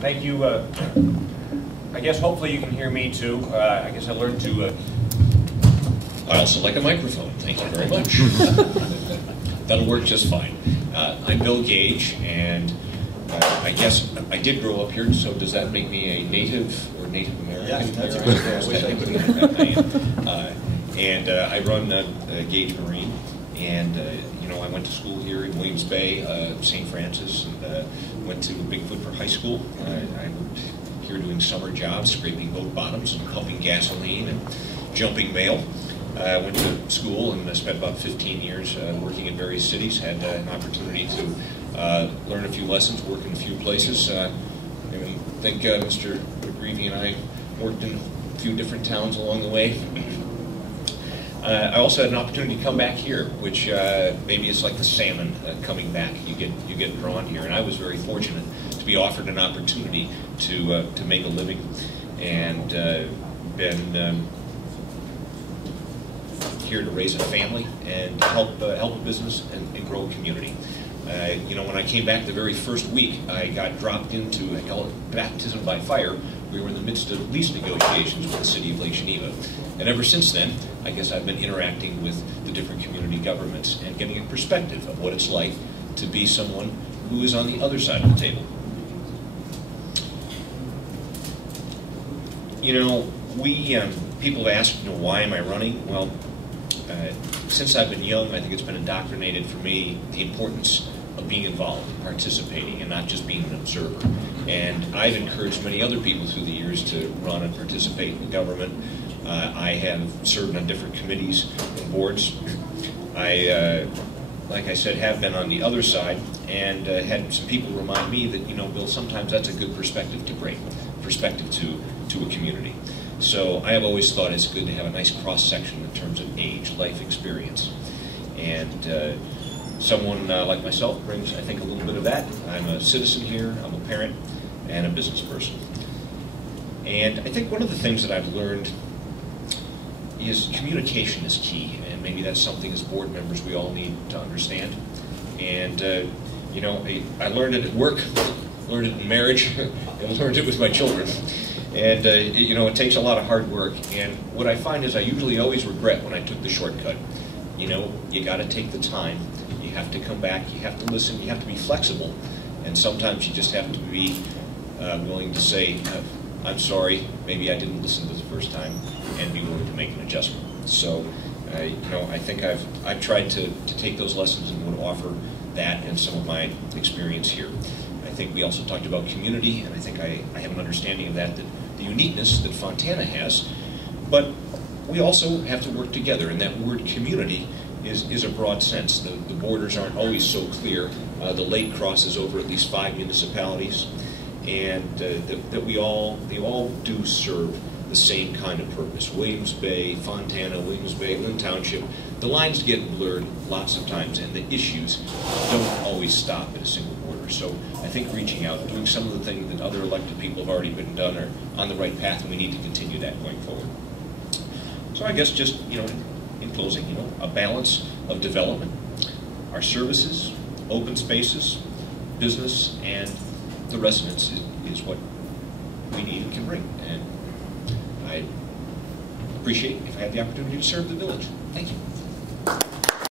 Thank you. I guess hopefully you can hear me too. I guess I learned to... I also like a microphone. Thank you very much. That'll work just fine. I'm Bill Gage, and I guess I did grow up here, so does that make me a native or Native American? Yes, that's a good I wish I could have and I run Gage Marine, and you know, I went to school here in Williams Bay, St. Francis, and went to Bigfoot for high school. I worked here doing summer jobs, scraping boat bottoms and pumping gasoline and jumping mail. I went to school and spent about 15 years working in various cities. Had an opportunity to learn a few lessons, work in a few places. I think Mr. McGreevy and I worked in a few different towns along the way. I also had an opportunity to come back here, which maybe it's like the salmon coming back. You get drawn here, and I was very fortunate to be offered an opportunity to make a living, and been here to raise a family and help a business and grow a community. You know, when I came back the very first week, I got dropped into, I call it baptism by fire. We were in the midst of lease negotiations with the city of Lake Geneva. And ever since then, I guess I've been interacting with the different community governments and getting a perspective of what it's like to be someone who is on the other side of the table. You know, people have asked, you know, why am I running? Well, since I've been young, I think it's been indoctrinated for me the importance of being involved, participating, and not just being an observer. And I've encouraged many other people through the years to run and participate in government. I have served on different committees and boards. I, like I said, have been on the other side, and had some people remind me that, you know, Bill, sometimes that's a good perspective to bring, perspective to a community. So I have always thought it's good to have a nice cross-section in terms of age, life experience. And someone like myself brings, I think, a little bit of that. I'm a citizen here, I'm a parent, and a business person. And I think one of the things that I've learned is communication is key, and maybe that's something as board members we all need to understand. And you know, I learned it at work, learned it in marriage, and learned it with my children. And you know, it takes a lot of hard work. And what I find is I usually always regret when I took the shortcut. You know, you got to take the time. You have to come back. You have to listen. You have to be flexible. And sometimes you just have to be willing to say, I'm sorry, maybe I didn't listen to the first time, and be willing to make an adjustment. So, you know, I think I've tried to take those lessons and would offer that and some of my experience here. I think we also talked about community, and I think I have an understanding of that the uniqueness that Fontana has, but we also have to work together, and that word community is a broad sense. The borders aren't always so clear. The lake crosses over at least 5 municipalities, and they all do serve the same kind of purpose. Williams Bay, Fontana, Williams Bay, Lynn Township, the lines get blurred lots of times, and the issues don't always stop at a single border. So I think reaching out, doing some of the things that other elected people have already been done are on the right path, and we need to continue that going forward. So I guess just, you know, in closing, you know, a balance of development, our services, open spaces, business, and the residents is what we need and can bring. And I appreciate if I had the opportunity to serve the village. Thank you.